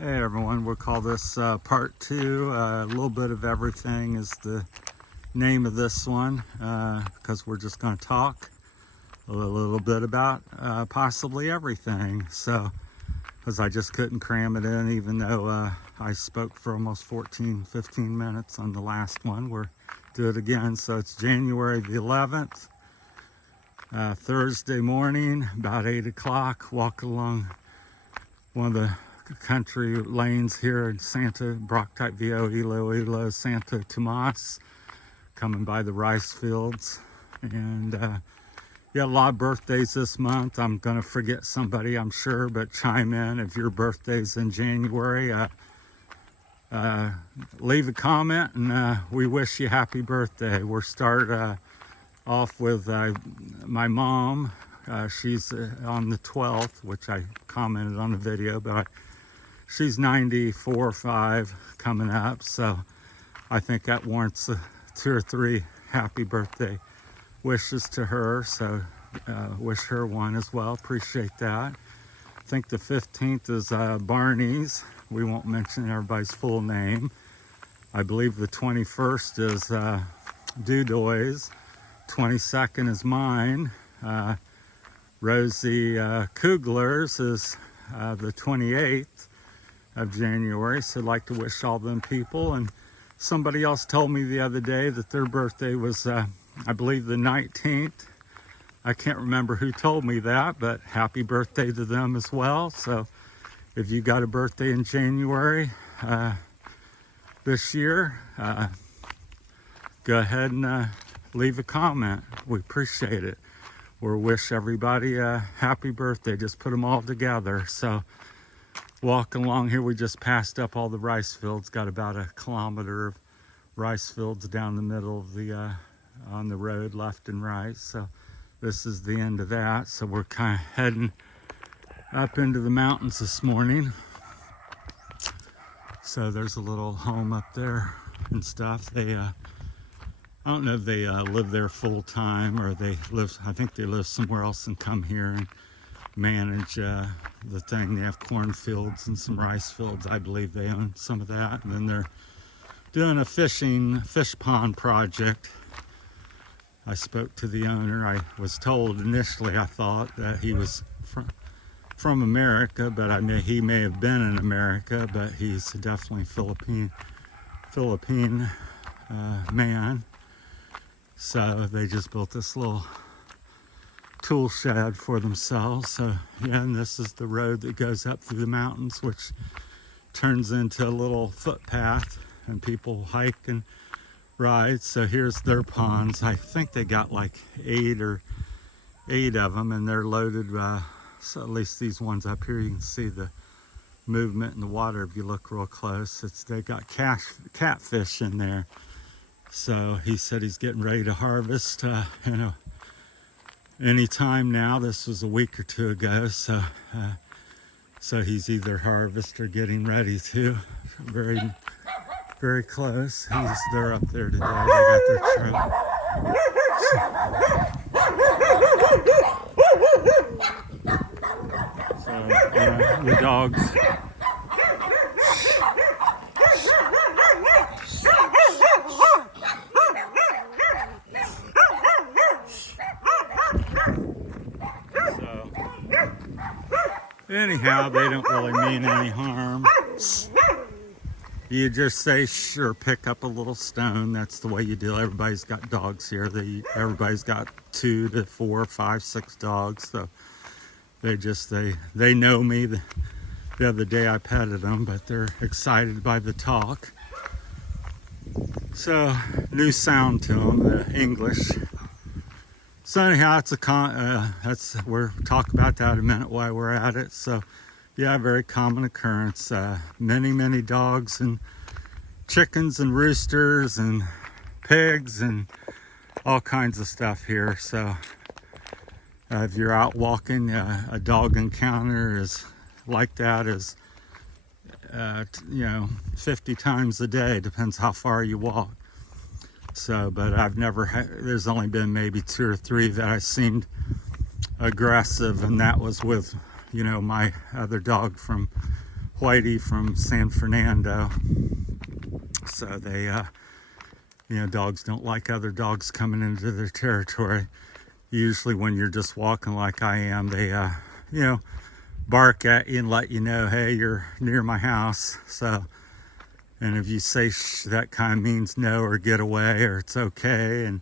Hey everyone, we'll call this part two. A little bit of everything is the name of this one because we're just going to talk a little bit about possibly everything. So, because I just couldn't cram it in, even though I spoke for almost 15 minutes on the last one. We'll do it again. So it's January the 11th, Thursday morning, about 8 o'clock, walking along one of the country lanes here in Santa, Brock Type VO, Iloilo, Santa Tomas, coming by the rice fields. And yeah, a lot of birthdays this month. I'm gonna forget somebody, I'm sure, but chime in if your birthday's in January. Leave a comment and we wish you happy birthday. We'll start off with my mom. She's on the 12th, which I commented on the video, but she's 94 or 5 coming up, so I think that warrants 2 or 3 happy birthday wishes to her. So wish her one as well. Appreciate that. I think the 15th is Barney's. We won't mention everybody's full name. I believe the 21st is Dudoy's. 22nd is mine. Rosie Kugler's is the 28th of January, so I'd like to wish all them people. And somebody else told me the other day that their birthday was, I believe, the 19th. I can't remember who told me that, but happy birthday to them as well. So if you got a birthday in January this year, go ahead and leave a comment. We appreciate it. Or wish everybody a happy birthday. Just put them all together. So walking along here, we just passed up all the rice fields. Got about a kilometer of rice fields down the middle of the on the road, left and right. So this is the end of that. So we're kind of heading up into the mountains this morning. So there's a little home up there and stuff. They I don't know if they live there full time or they live, I think they live somewhere else and come here and manage the thing. They have cornfields and some rice fields. I believe they own some of that. And then they're doing a fish pond project. I spoke to the owner. I was told initially, I thought that he was from America, but he may have been in America, but he's definitely Philippine man. So they just built this little tool shed for themselves. So yeah, and this is the road that goes up through the mountains, which turns into a little footpath and people hike and ride. So here's their ponds. I think they got like 8 of them, and they're loaded. So at least these ones up here, you can see the movement in the water if you look real close. They got catfish in there. So he said he's getting ready to harvest, any time now. This was a week or 2 ago. So he's either harvest or getting ready to. Very, very close. They're up there today. They got their truck. So the dogs. Anyhow, they don't really mean any harm. You just say, sure, pick up a little stone. That's the way you do. Everybody's got dogs here. Everybody's got 2 to 4, 5, 6 dogs. So they know me. The other day I petted them, but they're excited by the talk. So new sound to them, the English. So anyhow, we'll talk about that in a minute while we're at it. So yeah, very common occurrence. Many dogs and chickens and roosters and pigs and all kinds of stuff here. So if you're out walking, a dog encounter is like that is 50 times a day. Depends how far you walk. So, but there's only been maybe 2 or 3 that I seemed aggressive, and that was with, my other dog from Whitey from San Fernando. So they, dogs don't like other dogs coming into their territory. Usually when you're just walking like I am, they, bark at you and let you know, hey, you're near my house. So, and if you say shh, that kind of means no or get away or it's okay. And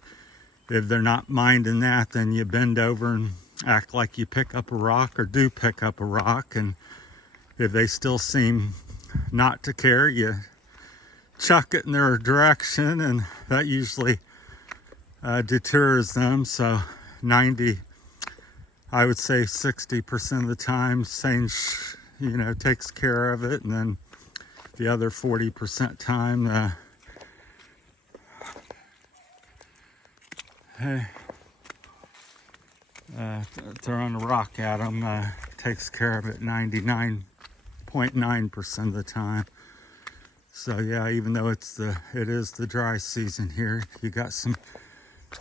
if they're not minding that, then you bend over and act like you pick up a rock or do pick up a rock. And if they still seem not to care, you chuck it in their direction, and that usually deters them. So 60% of the time saying shh, takes care of it. And then the other 40% time, throwing a rock at them takes care of it 99.9% of the time. So yeah, even though it is the dry season here, you got some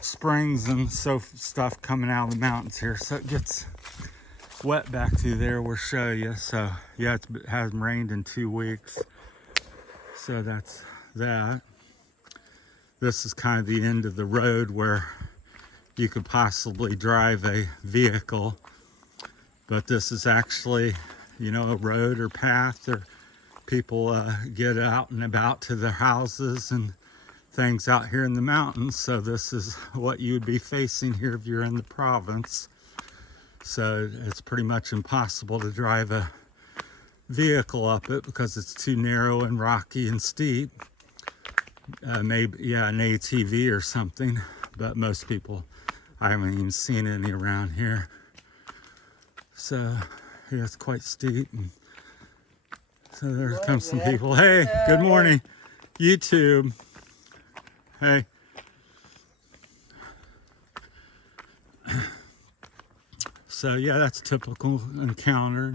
springs and stuff coming out of the mountains here, so it gets wet back through there. We'll show you. So yeah, it hasn't rained in 2 weeks, so that's that. This is kind of the end of the road where you could possibly drive a vehicle, but this is actually, a road or path, or people get out and about to their houses and things out here in the mountains. So this is what you would be facing here if you're in the province. So it's pretty much impossible to drive a vehicle up it because it's too narrow and rocky and steep. Maybe, an ATV or something, but most people, I haven't even seen any around here. So yeah, it's quite steep. And so there comes some people. Hey, good morning, YouTube. Hey. So yeah, that's a typical encounter.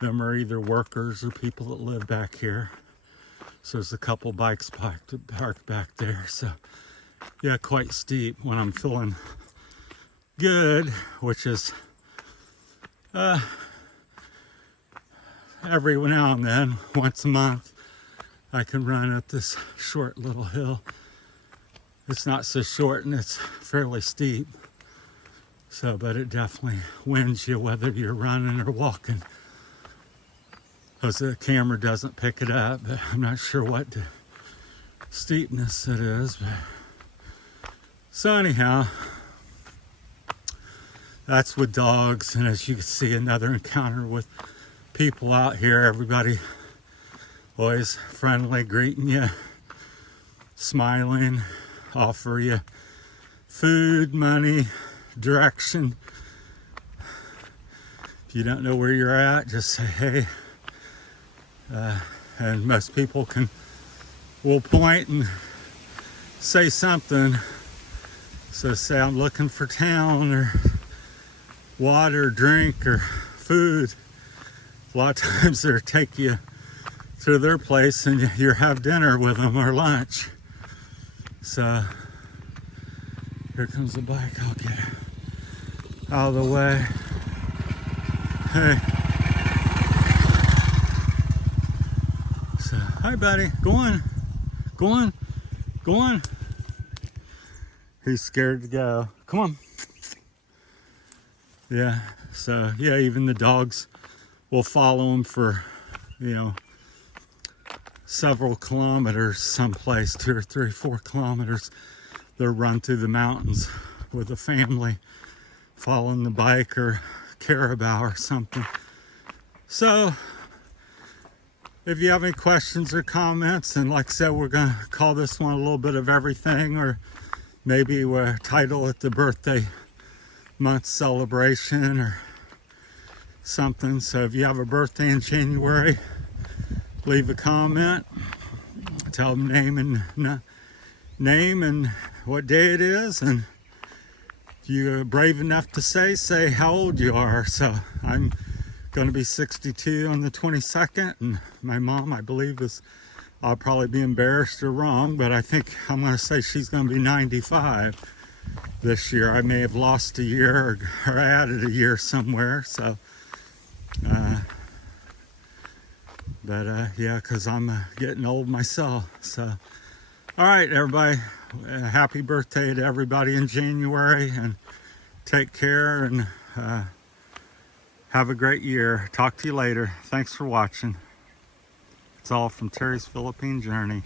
Them are either workers or people that live back here. So there's a couple bikes parked back there. So yeah, quite steep when I'm feeling good, which is every now and then, once a month, I can run up this short little hill. It's not so short and it's fairly steep. So, but it definitely wins you whether you're running or walking, because the camera doesn't pick it up. But I'm not sure what the steepness it is. But so anyhow, that's with dogs. And as you can see, another encounter with people out here. Everybody always friendly, greeting you, smiling, offer you food, money, direction. If you don't know where you're at, just say hey. And most people will point and say something. So say I'm looking for town or water, drink, or food. A lot of times they'll take you to their place and you have dinner with them or lunch. So here comes the bike. I'll get out of the way. Hey. So, hi buddy. Go on. He's scared to go. Come on. Yeah. So yeah, even the dogs will follow him for, several kilometers someplace, 2 or 3, 4 kilometers. They'll run through the mountains with a family following the bike or carabao or something. So if you have any questions or comments, and like I said, we're going to call this one a little bit of everything, or maybe we'll title it the birthday month celebration or something. So if you have a birthday in January, leave a comment, tell them name and what day it is, and if you're brave enough to say how old you are. So I'm going to be 62 on the 22nd, and my mom, I believe, I'll probably be embarrassed or wrong, but I think I'm going to say she's going to be 95 this year. I may have lost a year or added a year somewhere. So But yeah, because I'm getting old myself. So, all right, everybody. Happy birthday to everybody in January, and take care, and have a great year. Talk to you later. Thanks for watching. It's all from Terry's Philippine Journey.